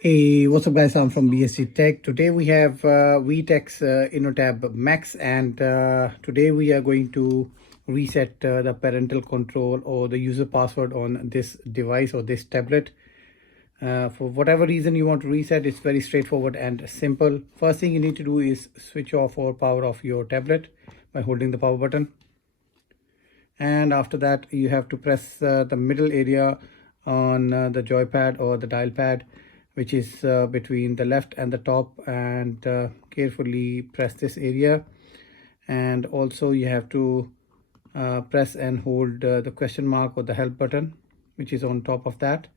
Hey, what's up guys, I'm from VTech. Today we have VTech's Innotab Max, and today we are going to reset the parental control or the user password on this device or this tablet. For whatever reason you want to reset, it's very straightforward and simple. First thing you need to do is switch off or power off your tablet by holding the power button. And after that you have to press the middle area on the joypad or the dial pad, which is between the left and the top, and carefully press this area. And also you have to press and hold the question mark or the help button, which is on top of that.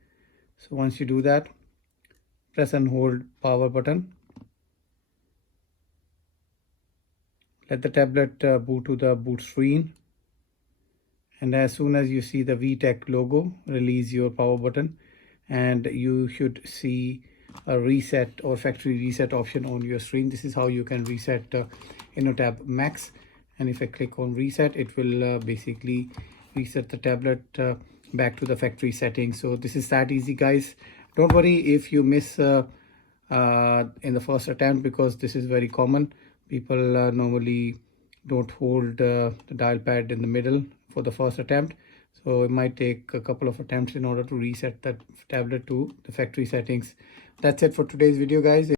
So once you do that, press and hold power button. Let the tablet boot to the boot screen, and as soon as you see the VTech logo, release your power button and you should see a reset or factory reset option on your screen. This is how you can reset Innotab Max. And if I click on reset, it will basically reset the tablet back to the factory settings. So this is that easy, guys. Don't worry if you miss in the first attempt, because this is very common. People normally don't hold the dial pad in the middle for the first attempt, so it might take a couple of attempts in order to reset that tablet to the factory settings. That's it for today's video, guys.